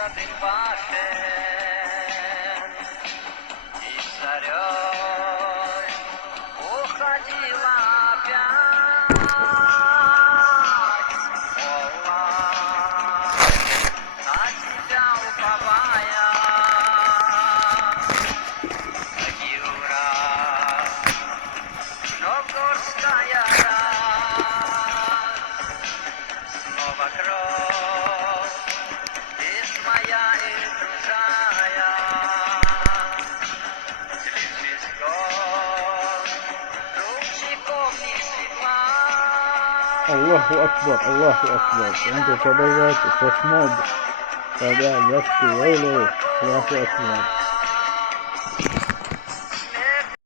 один башен, и зарей уходила опять полночь, на тебя уповая. Юра, Новгорская рать, снова кровь, из моя и чужая, звездой, ручейком не светла. Аллаху Акбар, Аллаху Акбар. Önce kadar saçma oldu. Tabii yaşlı öyle. Allahu Akbar.